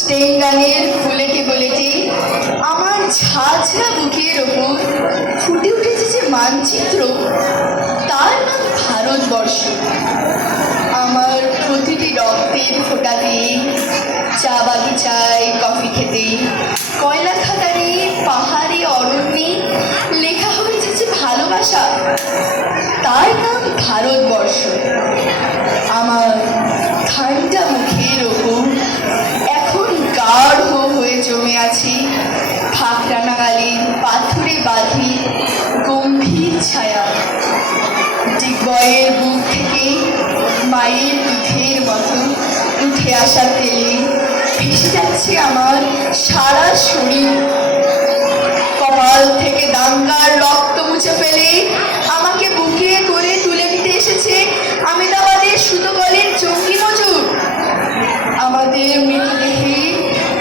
স্টেঙ্গানের বুলেটে বুলেটে আমার ঝাঁঝরা বুকের ওপর ফুটে উঠেছে যে মানচিত্র, তার নাম ভারতবর্ষ। আমার প্রতিটি রক্তের ফোঁটা দিয়ে, চা বাগিচায় কফি খেতে, কয়লা খাদানে, পাহাড়ে, অরণ্যে লেখা হয়েছে যে ভালোবাসা, তার নাম ভারতবর্ষ। আমার ঠান্ডা মুখের ওপর এখন গাঢ় হয়ে জমে আছে ফাঁকড়া নাগালের পাথুরে বাঁধি গম্ভীর ছায়া। ডিগবয়ের বুক থেকে মায়ের দুধের মতো উঠে আসা তেলে ভেসে যাচ্ছে আমার সারা শরীর। কপাল থেকে দাঙ্গার রক্ত মুছে ফেলে আমাকে বুকে করে তুলে নিতে এসেছে আমেদাবাদের সুতোকলের জঙ্গি মজুর। আমাদের মৃতদেহে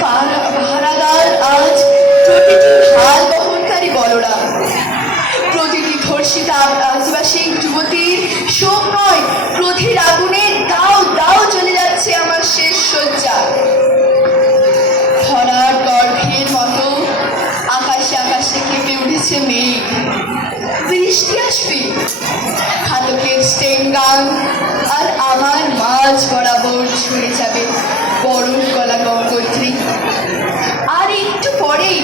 পাহারাদার আজ প্রতিটি হাল বহনকারী বলরা। প্রতিটি ধর্ষিতা আদিবাসী যুবতীর শোক নয়, ক্রোধের আগুনে দাও দাও চলে যাচ্ছে আমার শেষ শয্যা। ধরার গর্ভের মতো আকাশে আকাশে কেঁপে উঠেছে মেঘ। বৃষ্টি আসবে, ঘাতকের স্টেঙ্গান আর আমার মাঝ বরাবর ছুঁড়ে যাবে বরফ গলা গঙ্গোত্রী। আর একটু পরেই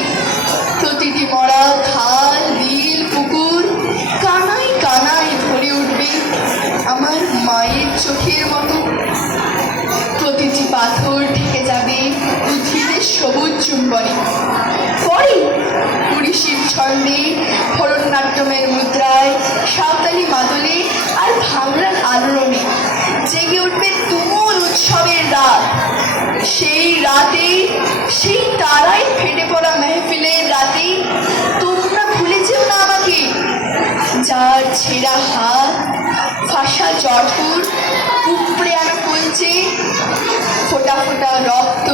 প্রতিটি মরা খাল, বিল, পুকুর কানায় কানায় ভরে উঠবে আমার মায়ের চোখের মতো। প্রতিটি পাথর ঢেকে যাবে উদ্ভিদের সবুজ চুম্বনে। পরে পুলিশের ছন্দে, ভরতনাট্যমের মুদ্রায়, সাঁওতালি মাদলে আর ভাঙড়ার আলোড়নে জেগে উঠবে তুমুল উৎসবের রাত। সেই রাতে, সেই তারায় ফেটে পড়া মেহফিলের রাতে তোমরা ভুলে যেও না আমাকে। যার ছেঁড়া হাত, ফাঁসা জঠর, উপড়ে আনা কলচে, ফোটা ফোটা রক্ত,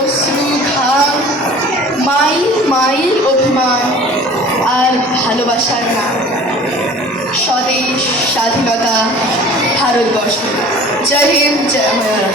অশ্রু, ঘাম, মাইল মাইল অভিমান আর ভালোবাসার নাম। স্বদেশ, স্বাধীনতা, ভারতবর্ষ। জয় হিন্দ, জয় ভারত।